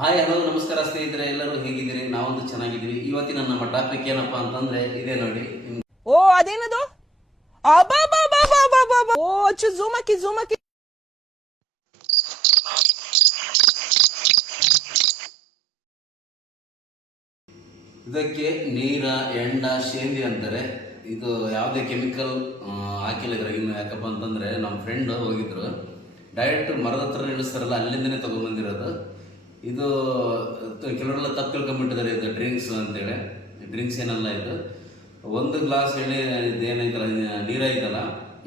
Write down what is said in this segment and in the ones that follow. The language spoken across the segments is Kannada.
ಹಾಯ್ ಹಲೋ ನಮಸ್ಕಾರ ಸ್ನೇಹಿತರೆ ಎಲ್ಲರೂ ಹೇಗಿದ್ದೀರಿ? ನಾವೊಂದು ಚೆನ್ನಾಗಿದ್ದೀವಿ. ಇವತ್ತಿನ ನಮ್ಮ ಟಾಪಿಕ್ ಏನಪ್ಪಾ ಅಂತಂದ್ರೆ ಇದೆ ನೋಡಿ. ಓ ಅದೇನದು. ಓ ಅಚ್ಚು ಇದಕ್ಕೆ ನೀರ ಎಂಡ ಶೇಂದಿ ಅಂತಾರೆ. ಇದು ಯಾವುದೇ ಕೆಮಿಕಲ್ ಹಾಕಿಲ್ಲ ಇದ್ರೆ ಇನ್ನು ಯಾಕಪ್ಪ ಅಂತಂದ್ರೆ ನಮ್ಮ ಫ್ರೆಂಡ್ ಹೋಗಿದ್ರು. ಡೈರೆಕ್ಟ್ ಮರದ ಹತ್ರ ನಿಲ್ಲಿಸ್ತಾರಲ್ಲ ಅಲ್ಲಿಂದನೇ ತಗೊಂಡ್ಬಂದಿರೋದು. ಇದು ಕೆಲವರೆಲ್ಲ ತಪ್ಪು ತಿಳ್ಕೊಂಬಿಟ್ಟಿದ್ದಾರೆ ಇದು ಡ್ರಿಂಕ್ಸ್ ಅಂತೇಳಿ. ಡ್ರಿಂಕ್ಸ್ ಏನಲ್ಲ ಇದು. ಒಂದು ಗ್ಲಾಸ್ ಎಣ್ಣೆ ಇದು ನೀರೈತಲ್ಲ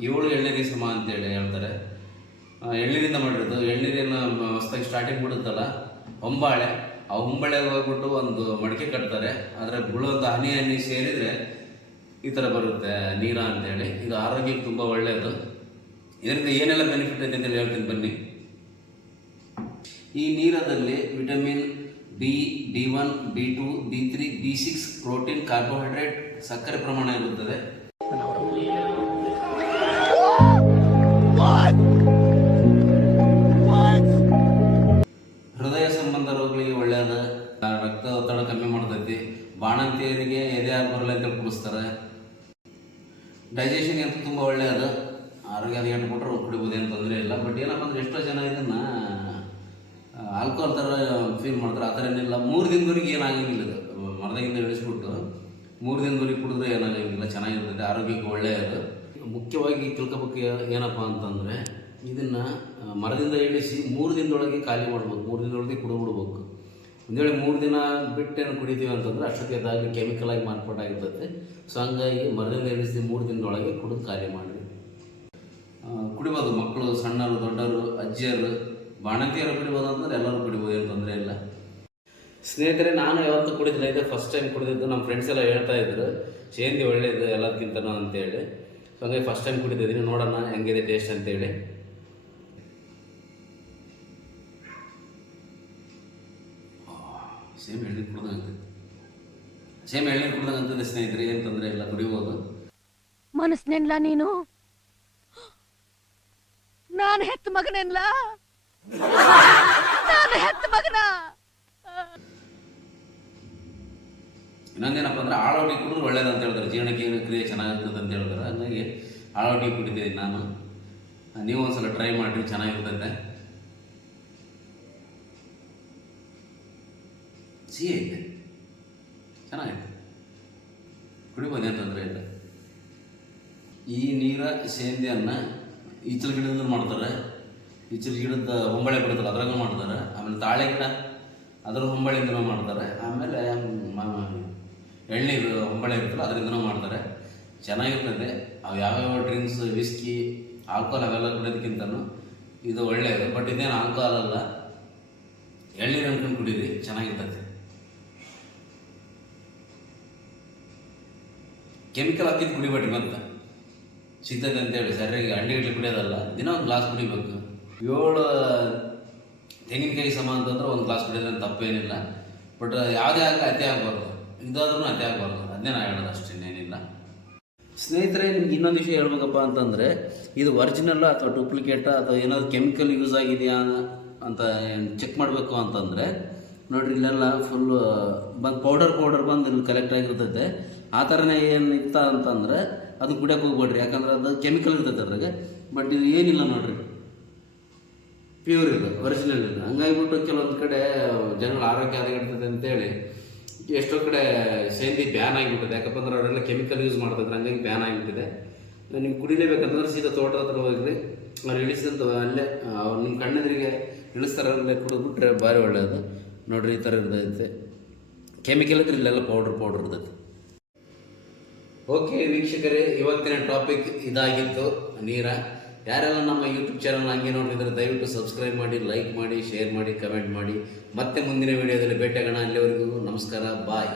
ಏಳು ಎಣ್ಣೆಗೆ ಸಮ ಅಂತೇಳಿ ಹೇಳ್ತಾರೆ. ಎಳ್ನೀರಿಂದ ಮಾಡಿರೋದು. ಎಳ್ನೀರಿನ ಹೊಸ್ದಾಗಿ ಸ್ಟಾರ್ಟಿಂಗ್ ಬಿಡುತ್ತಲ್ಲ, ಹೊಂಬಾಳೆ. ಆ ಹೊಂಬಾಳೆಗೆ ಹೋಗ್ಬಿಟ್ಟು ಒಂದು ಮಡಿಕೆ ಕಟ್ತಾರೆ. ಆದರೆ ಬೀಳುವಂಥ ಹನಿ ಹನಿ ಸೇರಿದರೆ ಈ ಥರ ಬರುತ್ತೆ ನೀರ ಅಂತೇಳಿ. ಇದು ಆರೋಗ್ಯಕ್ಕೆ ತುಂಬ ಒಳ್ಳೆಯದು ಇದರಿಂದ ಏನೆಲ್ಲ ಬೆನಿಫಿಟ್ ಇದೆ ಅಂತೇಳಿ ಹೇಳ್ತೀನಿ ಬನ್ನಿ. ಈ ನೀರದಲ್ಲಿ vitamin B B one, B two, B three B six, protein, carbohydrate, ಸಕ್ಕರೆ ಪ್ರಮಾಣ ಇರುತ್ತದೆ. ಹೃದಯ ಸಂಬಂಧ ರೋಗಗಳಿಗೆ ಒಳ್ಳೆಯದ ರಕ್ತ ಒತ್ತಡ ಕಮ್ಮಿ ಮಾಡ್ತೈತಿ. ಬಾಣಂತಿಯರಿಗೆ ಎದೆ ಹಾಲು ಅಂತ ಕುಡಿಸ್ತಾರೆ ಡೈಜೆಷನ್ ಅಂತ ತುಂಬ ಒಳ್ಳೆಯದು. ಆರೋಗ್ಯ ಅದು ಕೊಟ್ಟರು ಕುಡಿಬೋದು, ಏನು ತೊಂದರೆ ಇಲ್ಲ. ಬಟ್ ಏನಪ್ಪ ಅಂದ್ರೆ ಎಷ್ಟೋ ಜನ ಇದನ್ನ ಆಲ್ಕೋಹಾಲ್ ಥರ ಫೀಲ್ ಮಾಡ್ತಾರೆ. ಆ ಥರ ಏನಿಲ್ಲ. ಮೂರು ದಿನದವರೆಗೆ ಏನಾಗಂಗಿಲ್ಲ ಅದು ಮರದಾಗಿಂದ ಇಳಿಸ್ಬಿಟ್ಟು ಮೂರು ದಿನದವರೆಗೆ ಕುಡಿದ್ರೆ ಏನಾಗಂಗಿಲ್ಲ. ಚೆನ್ನಾಗಿರ್ತದೆ. ಆರೋಗ್ಯಕ್ಕೆ ಒಳ್ಳೆಯದು. ಮುಖ್ಯವಾಗಿ ತಿಳ್ಕೊಬೇಕು ಏನಪ್ಪ ಅಂತಂದರೆ, ಇದನ್ನು ಮರದಿಂದ ಇಳಿಸಿ ಮೂರು ದಿನದೊಳಗೆ ಖಾಲಿ ಮಾಡ್ಬೇಕು. ಮೂರು ದಿನದೊಳಗೆ ಕುಡಿದ್ಬಿಡ್ಬೇಕು ಒಂದು ವೇಳೆ ಮೂರು ದಿನ ಬಿಟ್ಟೇನು ಕುಡಿತೀವಿ ಅಂತಂದ್ರೆ ಅಷ್ಟಕ್ಕೆ ಅದಾಗಿ ಕೆಮಿಕಲ್ ಆಗಿ ಮಾರ್ಪಾಟಾಗಿರ್ತದೆ ಸೊ ಹಂಗಾಗಿ ಮರದಿಂದ ಇಳಿಸಿ ಮೂರು ದಿನದೊಳಗೆ ಕುಡಿದು ಖಾಲಿ ಮಾಡಿ ಕುಡಿಬೋದು ಮಕ್ಕಳು, ಸಣ್ಣರು ದೊಡ್ಡವರು ಅಜ್ಜಿಯರು. ಬಾಣಂತಿಯರು ಕುಡಿಬೋದು ಅಂದ್ರೆ ಎಲ್ಲರೂ ಕುಡಿಬೋದು ಏನು ತೊಂದರೆ ಇಲ್ಲ. ಸ್ನೇಹಿತರೆ, ನಾನು ಯಾವತ್ತೂ ಕುಡಿದಿಲ್ಲ. ಇದೆ ಫಸ್ಟ್ ಟೈಮ್ ಕುಡಿದಿದ್ದು. ನಮ್ಮ ಫ್ರೆಂಡ್ಸ್ ಎಲ್ಲ ಹೇಳ್ತಾ ಇದ್ರು, ಶೇಂದಿ ಒಳ್ಳೇದು ಎಲ್ಲದಕ್ಕಿಂತನೂ ಅಂತೇಳಿ. ಸೊ ಹಂಗಾಗಿ ಫಸ್ಟ್ ಟೈಮ್ ಕುಡಿದಿದ್ದೀನಿ. ನೋಡೋಣ ಹೆಂಗಿದೆ ಟೇಸ್ಟ್ ಅಂತೇಳಿ. ಸೇಮ್ ಎಳ್ನೀರು ಕುಡ್ದಂಗೆ ಸೇಮ್ ಎಳ್ನೀರು ಕುಡ್ದಂಗೆ ಅಂತಂದ್ರೆ ಸ್ನೇಹಿತರೆ, ಏನು ತೊಂದರೆ ಇಲ್ಲ. ಕುಡಿಬೋದು. ಮನಸ್ನೆನ್ಲ ನೀನು? ನಾನು ಹೆತ್ತ ಮಗನೆಲ್ಲ ಇನ್ನೊಂದೇನಪ್ಪ ಅಂದ್ರೆ ಆಳೋಟಿ ಕುಡಿದ್ರೆ ಒಳ್ಳೇದು ಅಂತ ಹೇಳ್ತಾರೆ. ಜೀರ್ಣಕ್ಕೆ ಕ್ರಿಯೆ ಚೆನ್ನಾಗಿರ್ತದೆ ಅಂತ ಹೇಳ್ತಾರೆ. ಹಂಗಾಗಿ ಆಳೋಟಿ ಕುಡಿತೀನಿ ನಾನು. ನೀವು ಒಂದ್ಸಲ ಟ್ರೈ ಮಾಡಿ ಚೆನ್ನಾಗಿರ್ತೈತೆ. ಸಿಹಿ ಐತೆ. ಚೆನ್ನಾಗೈತೆ. ಕುಡಿಬೋದು, ಏನು ತೊಂದರೆ ಇಲ್ಲ. ಈ ನೀರ ಸೇಂದಿಯನ್ನ ಈಚಲ ಗಿಡದಿಂದ ಮಾಡ್ತಾರೆ. ಈಚಲು ಗಿಡದ ಹೊಂಬಳೆ ಬಿಡುತ್ತಲ್ಲ ಅದ್ರಾಗ ಮಾಡ್ತಾರೆ. ಆಮೇಲೆ ತಾಳೆ ಗಿಡ, ಅದರ ಹೊಂಬಳೆಯಿಂದನೂ ಮಾಡ್ತಾರೆ. ಆಮೇಲೆ ಎಳ್ನೀರು ಹೊಂಬಳೆ ಇರುತ್ತಲ್ಲ, ಅದರಿಂದನೂ ಮಾಡ್ತಾರೆ. ಚೆನ್ನಾಗಿರ್ತದೆ. ಅವು ಯಾವ್ಯಾವ ಡ್ರಿಂಕ್ಸ್, ವಿಸ್ಕಿ, ಆಲ್ಕೋಹಾಲ್ ಅವೆಲ್ಲ ಕುಡಿಯೋದಕ್ಕಿಂತನೂ ಇದು ಒಳ್ಳೆಯದು ಬಟ್ ಇದೇನು ಆಲ್ಕೋಹಾಲ್ ಅಲ್ಲ, ಎಳ್ನೀರು ಅನ್ಕೊಂಡು ಕುಡೀರಿ, ಚೆನ್ನಾಗಿರ್ತದೆ. ಕೆಮಿಕಲ್ ಹಾಕಿದ್ದು ಕುಡಿಬೇಡಿ ಮತ್ತೆ. ಸಿಗ್ತದೆ ಅಂತೇಳಿ. ಸರಿಯಾಗಿ ಅಂಡಿಗಟ್ಲೆ ಕುಡಿಯೋದಲ್ಲ, ದಿನ ಒಂದು ಗ್ಲಾಸ್ ಕುಡಿಬೇಕು. ಏಳು ತೆಂಗಿನಕಾಯಿ ಸಮ ಅಂತಂದ್ರೆ ಒಂದು ಗ್ಲಾಸ್ ಕುಡಿಯೋದ್ರೆ ತಪ್ಪೇನಿಲ್ಲ. ಬಟ್ ಯಾವುದೇ ಆಗ ಅತಿ ಆಗಬಾರ್ದು. ಇದಾದ್ರೂ ಅತಿ ಆಗಬಾರ್ದು. ಅದನ್ನೇ ನಾ ಹೇಳೋದು ಅಷ್ಟೇ, ಇನ್ನೇನಿಲ್ಲ. ಸ್ನೇಹಿತರೆ, ನಿಮ್ಗೆ ಇನ್ನೊಂದು ವಿಷಯ ಹೇಳ್ಬೇಕಪ್ಪ ಅಂತಂದರೆ, ಇದು ಒರಿಜಿನಲ್ ಅಥವಾ ಡೂಪ್ಲಿಕೇಟ ಅಥವಾ ಏನಾದ್ರು ಕೆಮಿಕಲ್ ಯೂಸ್ ಆಗಿದೆಯಾ ಅಂತ ಚೆಕ್ ಮಾಡಬೇಕು ಅಂತಂದರೆ, ನೋಡಿರಿ, ಇಲ್ಲೆಲ್ಲ ಫುಲ್ ಬಂದು ಪೌಡರ್ ಪೌಡರ್ ಬಂದು ಇಲ್ಲಿ ಕಲೆಕ್ಟ್ ಆಗಿರ್ತೈತೆ. ಆ ಥರನೇ ಏನು ಇತ್ತ ಅಂತಂದರೆ, ಅದು ಕುಡಿಯೋಕೆ ಹೋಗ್ಬೇಡ್ರಿ. ಯಾಕಂದ್ರೆ ಅದು ಕೆಮಿಕಲ್ ಇರ್ತೈತೆ ಅದ್ರಾಗೆ. ಬಟ್ ಇದು ಏನಿಲ್ಲ ನೋಡ್ರಿ. ಪ್ಯೂರ್ ಇದು ಒರಿಜಿನಲ್ ಇದು. ಹಂಗಾಗಿಬಿಟ್ಟು ಕೆಲವೊಂದು ಕಡೆ ಜನಗಳ ಆರೋಗ್ಯ ಹದಗೆಡ್ತದೆ ಅಂತೇಳಿ ಎಷ್ಟೋ ಕಡೆ ಸೇಂದಿ ಬ್ಯಾನ್ ಆಗಿಬಿಟ್ಟಿದೆ. ಯಾಕಪ್ಪ ಅಂದ್ರೆ ಅವರೆಲ್ಲ ಕೆಮಿಕಲ್ ಯೂಸ್ ಮಾಡ್ತಿದ್ರೆ ಹಂಗಾಗಿ ಬ್ಯಾನ್ ಆಗಿಬಿಟ್ಟಿದೆ. ನಿಮ್ಗೆ ಕುಡಿಲೇಬೇಕಂದ್ರೆ ಸೀದಾ ತೋಟದ ಹತ್ರ ಹೋಗ್ರಿ. ಅವ್ರು ಇಳಿಸಿದಂಥ ಅಲ್ಲೇ ಅವ್ರು ನಿಮ್ಮ ಕಣ್ಣೆದುರಿಗೆ ಇಳಿಸ್ತಾರೆ ಅಲ್ಲೇ ಕುಡಿದ್ಬಿಟ್ರೆ ಭಾರಿ ಒಳ್ಳೆಯದು ನೋಡ್ರಿ ಈ ಥರ ಇರ್ತೈತೆ. ಕೆಮಿಕಲ್ ಇದ್ರೆ ಇಲ್ಲೆಲ್ಲ ಪೌಡ್ರ್ ಪೌಡ್ರ್ ಇರ್ತೈತೆ. ಓಕೆ ವೀಕ್ಷಕರೇ, ಇವತ್ತಿನ ಟಾಪಿಕ್ ಇದಾಗಿತ್ತು. ನೀರ. ಯಾರೆಲ್ಲ ನಮ್ಮ ಯೂಟ್ಯೂಬ್ ಚಾನಲ್ ಹಂಗೆ ನೋಡಿದ್ರೆ ದಯವಿಟ್ಟು ಸಬ್ಸ್ಕ್ರೈಬ್ ಮಾಡಿ ಲೈಕ್ ಮಾಡಿ ಶೇರ್ ಮಾಡಿ ಕಮೆಂಟ್ ಮಾಡಿ. ಮತ್ತೆ ಮುಂದಿನ ವಿಡಿಯೋದಲ್ಲಿ ಭೇಟಿಯಾಗೋಣ. ಅಲ್ಲಿವರೆಗೂ ನಮಸ್ಕಾರ. ಬಾಯ್